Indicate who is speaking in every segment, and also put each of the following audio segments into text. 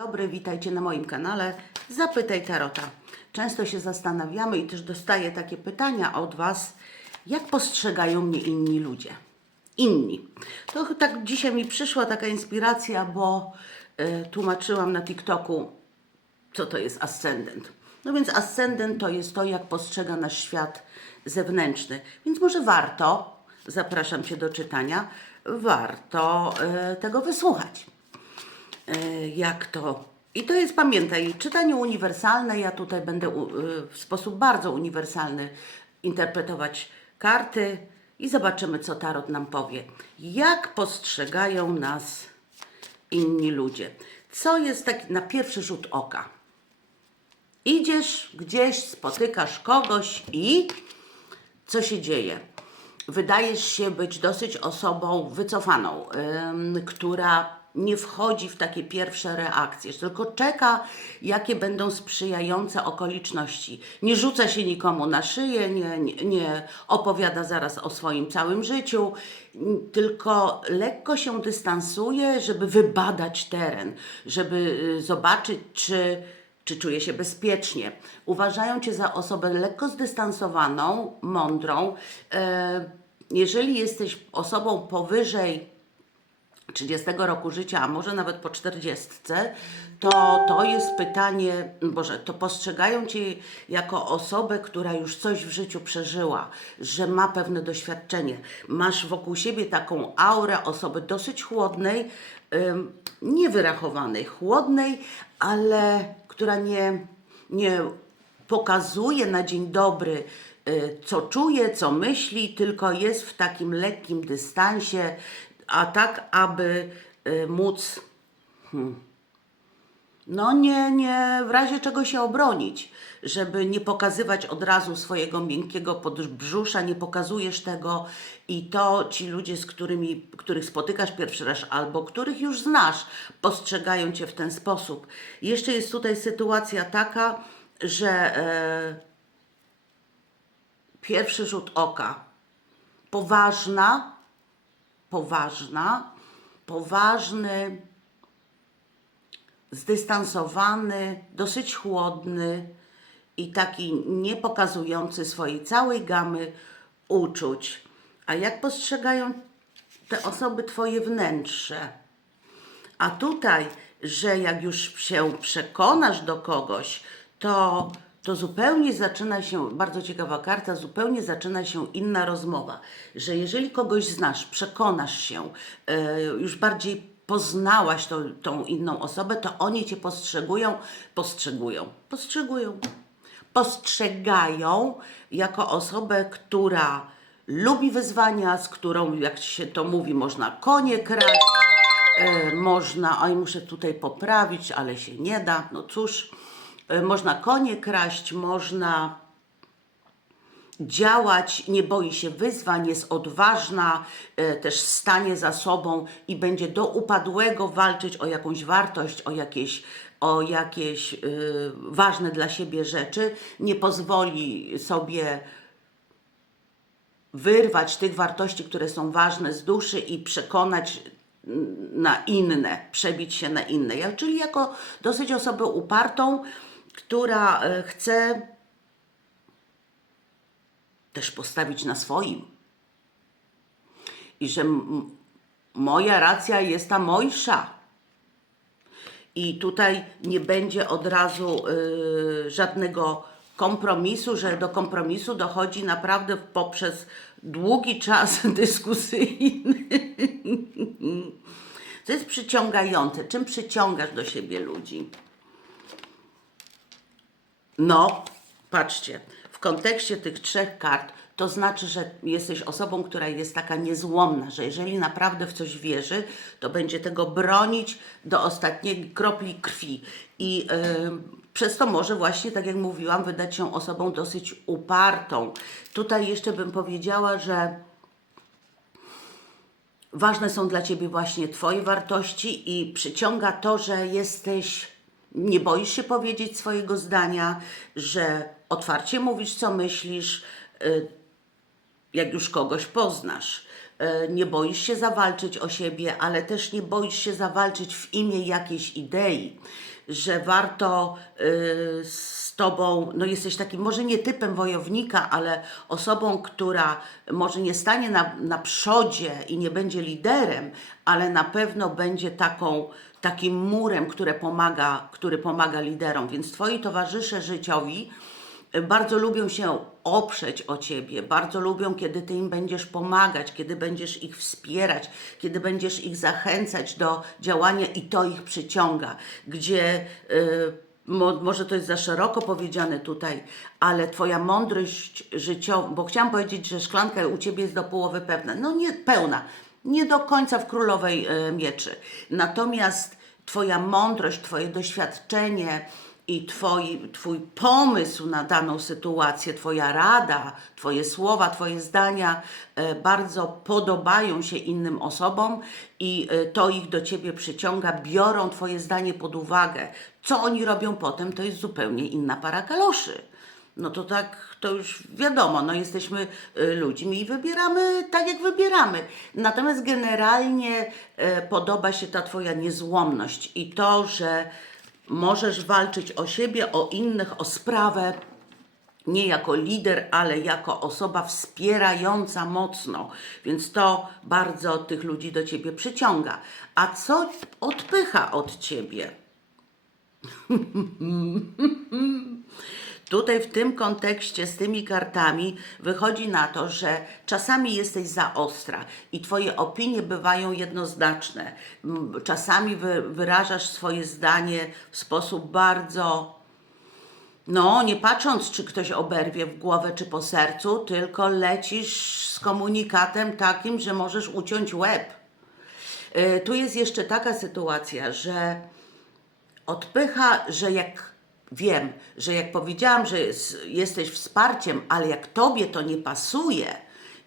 Speaker 1: Dobry, witajcie na moim kanale Zapytaj Tarota. Często się zastanawiamy i też dostaję takie pytania od Was, jak postrzegają mnie inni ludzie. Inni. To tak dzisiaj mi przyszła taka inspiracja, bo y, tłumaczyłam na TikToku, co to jest ascendent. No więc ascendent to jest to, jak postrzega nasz świat zewnętrzny. Więc może warto, zapraszam Cię do czytania, warto y, tego wysłuchać jak to. I to jest, pamiętaj, czytanie uniwersalne. Ja tutaj będę y, w sposób bardzo uniwersalny interpretować karty i zobaczymy, co tarot nam powie. Jak postrzegają nas inni ludzie? Co jest taki na pierwszy rzut oka? Idziesz gdzieś, spotykasz kogoś i co się dzieje? Wydajesz się być dosyć osobą wycofaną, ym, która nie wchodzi w takie pierwsze reakcje, tylko czeka, jakie będą sprzyjające okoliczności. Nie rzuca się nikomu na szyję, nie, nie, nie opowiada zaraz o swoim całym życiu, tylko lekko się dystansuje, żeby wybadać teren, żeby y, zobaczyć, czy czy czuje się bezpiecznie. Uważają Cię za osobę lekko zdystansowaną, mądrą. E, Jeżeli jesteś osobą powyżej 30 roku życia, a może nawet po 40, to to jest pytanie, Boże, to postrzegają Cię jako osobę, która już coś w życiu przeżyła, że ma pewne doświadczenie. Masz wokół siebie taką aurę osoby dosyć chłodnej, niewyrachowanej, chłodnej, ale która nie, nie pokazuje na dzień dobry, y, co czuje, co myśli, tylko jest w takim lekkim dystansie, a tak, aby y, móc no nie, nie w razie czego się obronić, żeby nie pokazywać od razu swojego miękkiego podbrzusza, nie pokazujesz tego i to ci ludzie, z którymi, których spotykasz pierwszy raz albo których już znasz, postrzegają cię w ten sposób. Jeszcze jest tutaj sytuacja taka, że e, pierwszy rzut oka, poważna, poważna, poważny, zdystansowany, dosyć chłodny i taki nie pokazujący swojej całej gamy uczuć. A jak postrzegają te osoby Twoje wnętrze? A tutaj, że jak już się przekonasz do kogoś, to, to zupełnie zaczyna się, bardzo ciekawa karta, zupełnie zaczyna się inna rozmowa. Że jeżeli kogoś znasz, przekonasz się, e, już bardziej poznałaś tą, tą inną osobę, to oni cię postrzegują, postrzegują, postrzegują, postrzegają jako osobę, która lubi wyzwania, z którą, jak się to mówi, można konie kraść, e, można, oj muszę tutaj poprawić, ale się nie da, no cóż, można konie kraść, można działać, nie boi się wyzwań, jest odważna, e, też stanie za sobą i będzie do upadłego walczyć o jakąś wartość, o jakieś, o jakieś e, ważne dla siebie rzeczy. Nie pozwoli sobie wyrwać tych wartości, które są ważne z duszy i przekonać na inne, przebić się na inne. Ja, czyli jako dosyć osobę upartą, która e, chce też postawić na swoim. I że moja racja jest ta mojsza. I tutaj nie będzie od razu y, żadnego kompromisu, że do kompromisu dochodzi naprawdę poprzez długi czas dyskusyjny. Co jest przyciągające? Czym przyciągasz do siebie ludzi? No, patrzcie, w kontekście tych trzech kart to znaczy, że jesteś osobą, która jest taka niezłomna, że jeżeli naprawdę w coś wierzy, to będzie tego bronić do ostatniej kropli krwi. I yy, przez to może właśnie, tak jak mówiłam, wydać się osobą dosyć upartą. Tutaj jeszcze bym powiedziała, że ważne są dla Ciebie właśnie Twoje wartości i przyciąga to, że jesteś, nie boisz się powiedzieć swojego zdania, że otwarcie mówisz, co myślisz, y, jak już kogoś poznasz. Y, Nie boisz się zawalczyć o siebie, ale też nie boisz się zawalczyć w imię jakiejś idei. że warto y, tobą, no jesteś takim, może nie typem wojownika, ale osobą, która może nie stanie na, na przodzie i nie będzie liderem, ale na pewno będzie taką, takim murem, które pomaga, który pomaga liderom. Więc twoi towarzysze życiowi bardzo lubią się oprzeć o ciebie, bardzo lubią, kiedy ty im będziesz pomagać, kiedy będziesz ich wspierać, kiedy będziesz ich zachęcać do działania i to ich przyciąga. Gdzie y, mo, może to jest za szeroko powiedziane tutaj, ale twoja mądrość życiowa, bo chciałam powiedzieć, że szklanka u ciebie jest do połowy pewna. No nie pełna, nie do końca w królowej y, mieczy. Natomiast twoja mądrość, twoje doświadczenie, i twoi, Twój pomysł na daną sytuację, Twoja rada, Twoje słowa, Twoje zdania e, bardzo podobają się innym osobom i e, to ich do Ciebie przyciąga, biorą Twoje zdanie pod uwagę. Co oni robią potem, to jest zupełnie inna para kaloszy. No to tak, to już wiadomo, no jesteśmy y, ludźmi i wybieramy tak, jak wybieramy. Natomiast generalnie e, podoba się ta Twoja niezłomność i to, że możesz walczyć o siebie, o innych, o sprawę, nie jako lider, ale jako osoba wspierająca mocno. Więc to bardzo tych ludzi do ciebie przyciąga. A co odpycha od ciebie? Tutaj w tym kontekście z tymi kartami wychodzi na to, że czasami jesteś za ostra i Twoje opinie bywają jednoznaczne. Czasami wy, wyrażasz swoje zdanie w sposób bardzo no, nie patrząc, czy ktoś oberwie w głowę, czy po sercu, tylko lecisz z komunikatem takim, że możesz uciąć łeb. Y, Tu jest jeszcze taka sytuacja, że odpycha, że jak wiem, że jak powiedziałam, że jest, jesteś wsparciem, ale jak tobie to nie pasuje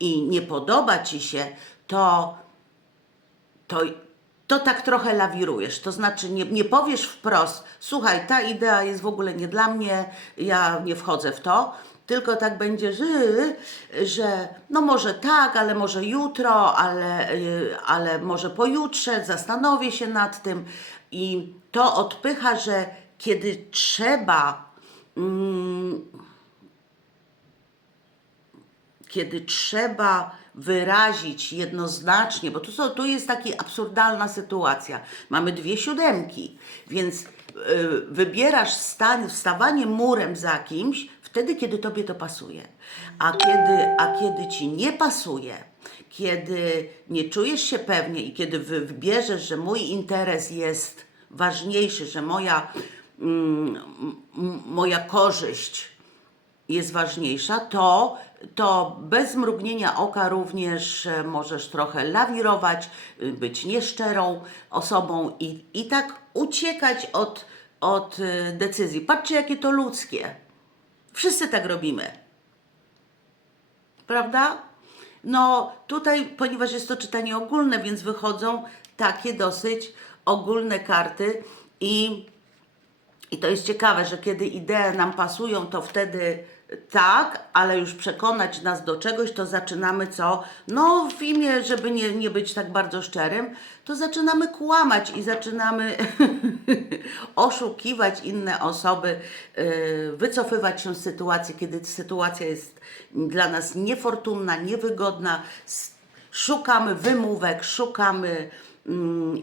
Speaker 1: i nie podoba ci się, to to, to tak trochę lawirujesz. To znaczy nie, nie powiesz wprost, słuchaj, ta idea jest w ogóle nie dla mnie, ja nie wchodzę w to, tylko tak będzie, że, no może tak, ale może jutro, ale, y, ale może pojutrze, zastanowię się nad tym. I to odpycha, że kiedy trzeba kiedy trzeba wyrazić jednoznacznie, bo tu, są, tu jest taka absurdalna sytuacja. Mamy dwie siódemki, więc y, wybierasz stan, wstawanie murem za kimś wtedy, kiedy tobie to pasuje. A kiedy, a kiedy ci nie pasuje, kiedy nie czujesz się pewnie i kiedy wy- wybierzesz, że mój interes jest ważniejszy, że moja, mm, moja korzyść jest ważniejsza, to, to bez mrugnienia oka również e, możesz trochę lawirować, y, być nieszczerą osobą i, i tak uciekać od, od y, decyzji. Patrzcie, jakie to ludzkie. Wszyscy tak robimy. Prawda? No tutaj, ponieważ jest to czytanie ogólne, więc wychodzą takie dosyć ogólne karty i i to jest ciekawe, że kiedy idee nam pasują, to wtedy tak, ale już przekonać nas do czegoś, to zaczynamy co? No, w imię, żeby nie, nie być tak bardzo szczerym, to zaczynamy kłamać i zaczynamy oszukiwać inne osoby, yy, wycofywać się z sytuacji, kiedy sytuacja jest dla nas niefortunna, niewygodna. Szukamy wymówek, szukamy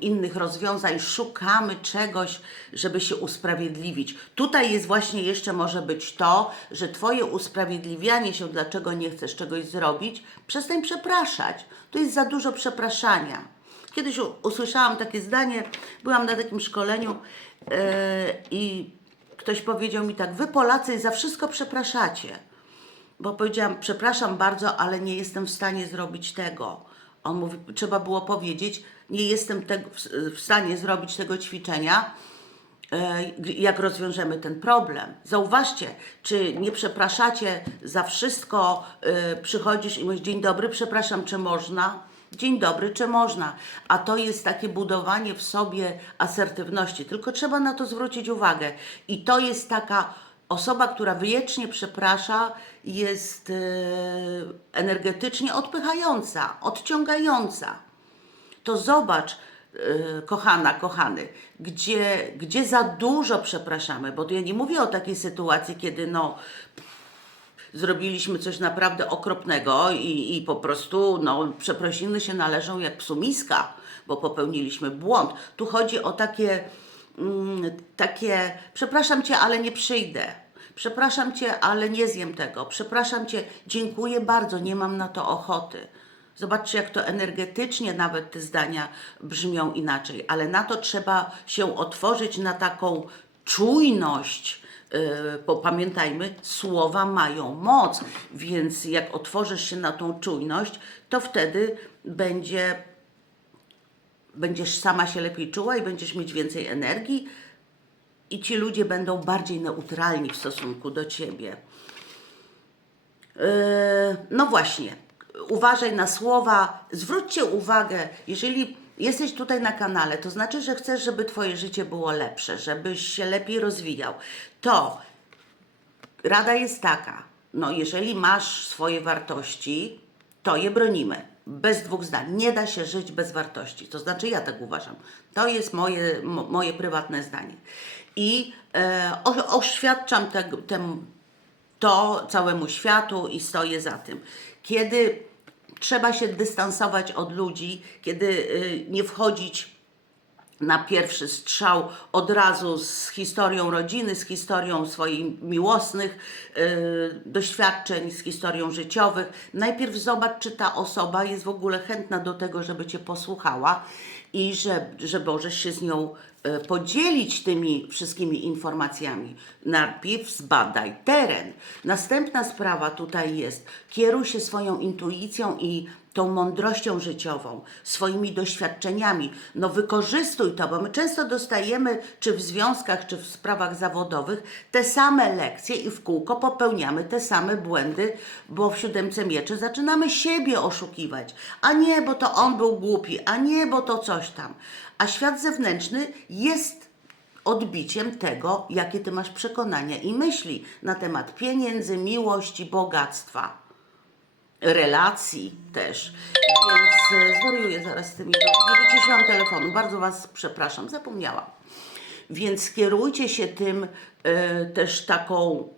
Speaker 1: innych rozwiązań, szukamy czegoś, żeby się usprawiedliwić. Tutaj jest właśnie jeszcze może być to, że Twoje usprawiedliwianie się, dlaczego nie chcesz czegoś zrobić, przestań przepraszać. To jest za dużo przepraszania. Kiedyś usłyszałam takie zdanie, byłam na takim szkoleniu yy, i ktoś powiedział mi tak, wy Polacy za wszystko przepraszacie bo powiedziałam, przepraszam bardzo, ale nie jestem w stanie zrobić tego. On mówi, trzeba było powiedzieć, nie jestem w, stanie zrobić tego ćwiczenia, e, jak rozwiążemy ten problem. Zauważcie, czy nie przepraszacie za wszystko, e, przychodzisz i mówisz, dzień dobry, przepraszam, czy można? Dzień dobry, czy można? A to jest takie budowanie w sobie asertywności, tylko trzeba na to zwrócić uwagę. I to jest taka osoba, która wiecznie przeprasza, jest e, energetycznie odpychająca, odciągająca to zobacz, e, kochana, kochany, gdzie, gdzie za dużo przepraszamy, bo ja nie mówię o takiej sytuacji, kiedy no zrobiliśmy coś naprawdę okropnego i, i po prostu no, przeprosiny się należą jak psu miska, bo popełniliśmy błąd. Tu chodzi o takie, takie przepraszam cię, ale nie przyjdę. Przepraszam cię, ale nie zjem tego. Przepraszam cię, dziękuję bardzo, nie mam na to ochoty. Zobaczcie, jak to energetycznie nawet te zdania brzmią inaczej, ale na to trzeba się otworzyć na taką czujność, yy, bo pamiętajmy, słowa mają moc, więc jak otworzysz się na tą czujność, to wtedy będzie, będziesz sama się lepiej czuła i będziesz mieć więcej energii i ci ludzie będą bardziej neutralni w stosunku do ciebie. Yy, No właśnie, uważaj na słowa. Zwróćcie uwagę, jeżeli jesteś tutaj na kanale, to znaczy, że chcesz, żeby Twoje życie było lepsze, żebyś się lepiej rozwijał. To rada jest taka, no jeżeli masz swoje wartości, to je bronimy. Bez dwóch zdań. Nie da się żyć bez wartości. To znaczy, ja tak uważam. To jest moje, mo, moje prywatne zdanie. I e, oświadczam te, to całemu światu i stoję za tym. Kiedy trzeba się dystansować od ludzi, kiedy y, nie wchodzić na pierwszy strzał od razu z historią rodziny, z historią swoich miłosnych y, doświadczeń, z historią życiowych. Najpierw zobacz, czy ta osoba jest w ogóle chętna do tego, żeby Cię posłuchała i że, że możesz się z nią y, podzielić tymi wszystkimi informacjami. Najpierw zbadaj teren. Następna sprawa tutaj jest, kieruj się swoją intuicją i tą mądrością życiową, swoimi doświadczeniami. No wykorzystuj to, bo my często dostajemy, czy w związkach, czy w sprawach zawodowych, te same lekcje i w kółko popełniamy te same błędy, bo w siódemce mieczy zaczynamy siebie oszukiwać. A nie, bo to on był głupi, a nie, bo to coś tam. A świat zewnętrzny jest odbiciem tego, jakie ty masz przekonania i myśli na temat pieniędzy, miłości, bogactwa relacji też. Więc e, zwariuję zaraz z tymi. Nie wyciszyłam telefonu, bardzo Was przepraszam, zapomniałam. Więc kierujcie się tym e, też taką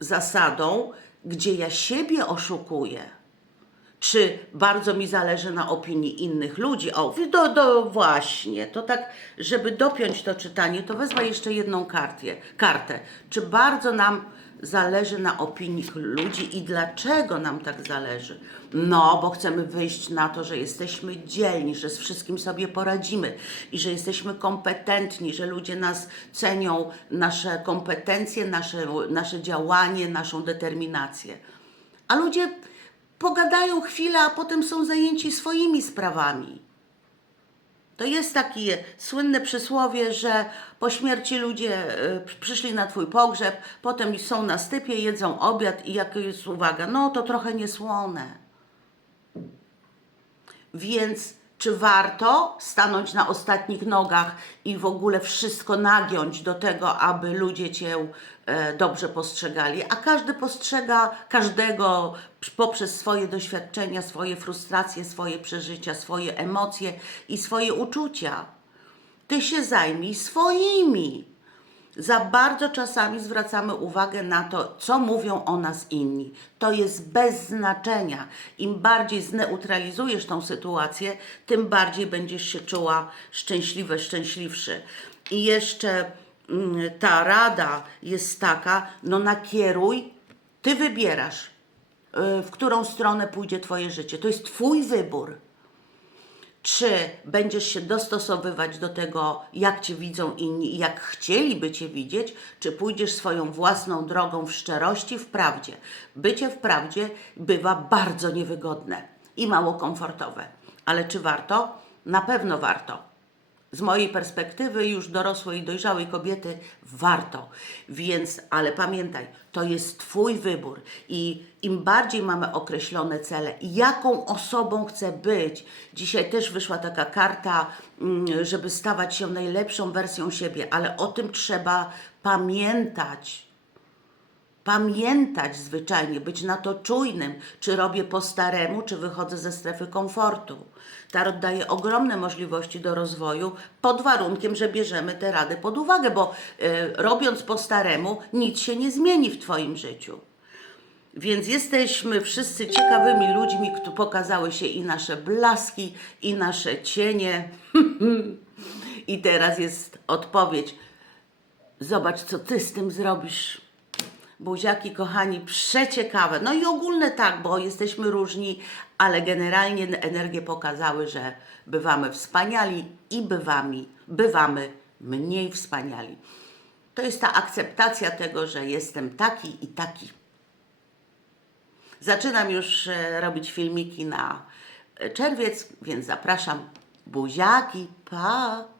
Speaker 1: zasadą, gdzie ja siebie oszukuję. Czy bardzo mi zależy na opinii innych ludzi? O, do, do, właśnie, to tak, żeby dopiąć to czytanie, to wezmę jeszcze jedną kartę. kartę. Czy bardzo nam zależy na opinii ludzi i dlaczego nam tak zależy? No, bo chcemy wyjść na to, że jesteśmy dzielni, że z wszystkim sobie poradzimy i że jesteśmy kompetentni, że ludzie nas cenią, nasze kompetencje, nasze, nasze działanie, naszą determinację. A ludzie pogadają chwilę, a potem są zajęci swoimi sprawami. To jest takie słynne przysłowie, że po śmierci ludzie y, przyszli na twój pogrzeb, potem są na stypie, jedzą obiad i jak jest uwaga, no to trochę niesłone. Więc czy warto stanąć na ostatnich nogach i w ogóle wszystko nagiąć do tego, aby ludzie cię e, dobrze postrzegali? A każdy postrzega każdego poprzez swoje doświadczenia, swoje frustracje, swoje przeżycia, swoje emocje i swoje uczucia. Ty się zajmij swoimi. Za bardzo czasami zwracamy uwagę na to, co mówią o nas inni. To jest bez znaczenia. Im bardziej zneutralizujesz tą sytuację, tym bardziej będziesz się czuła szczęśliwe, szczęśliwszy. I jeszcze ta rada jest taka, no nakieruj, ty wybierasz, y, w którą stronę pójdzie Twoje życie. To jest Twój wybór czy będziesz się dostosowywać do tego, jak Cię widzą inni jak chcieliby Cię widzieć, czy pójdziesz swoją własną drogą w szczerości, w prawdzie. Bycie w prawdzie bywa bardzo niewygodne i mało komfortowe. Ale czy warto? Na pewno warto. Z mojej perspektywy już dorosłej, dojrzałej kobiety warto. Więc, ale pamiętaj, to jest Twój wybór i im bardziej mamy określone cele, jaką osobą chcę być. Dzisiaj też wyszła taka karta, mm, żeby stawać się najlepszą wersją siebie, ale o tym trzeba pamiętać. Pamiętać zwyczajnie, być na to czujnym, czy robię po staremu, czy wychodzę ze strefy komfortu. Tarot daje ogromne możliwości do rozwoju pod warunkiem, że bierzemy te rady pod uwagę, bo e, robiąc po staremu, nic się nie zmieni w Twoim życiu. Więc jesteśmy wszyscy ciekawymi ludźmi, którzy pokazały się i nasze blaski, i nasze cienie. I teraz jest odpowiedź. Zobacz, co ty z tym zrobisz. Buziaki, kochani, przeciekawe. No i ogólne tak, bo jesteśmy różni, ale generalnie energie pokazały, że bywamy wspaniali i bywamy, bywamy mniej wspaniali. To jest ta akceptacja tego, że jestem taki i taki. Zaczynam już e, robić filmiki na e, czerwiec, więc zapraszam. Buziaki, pa!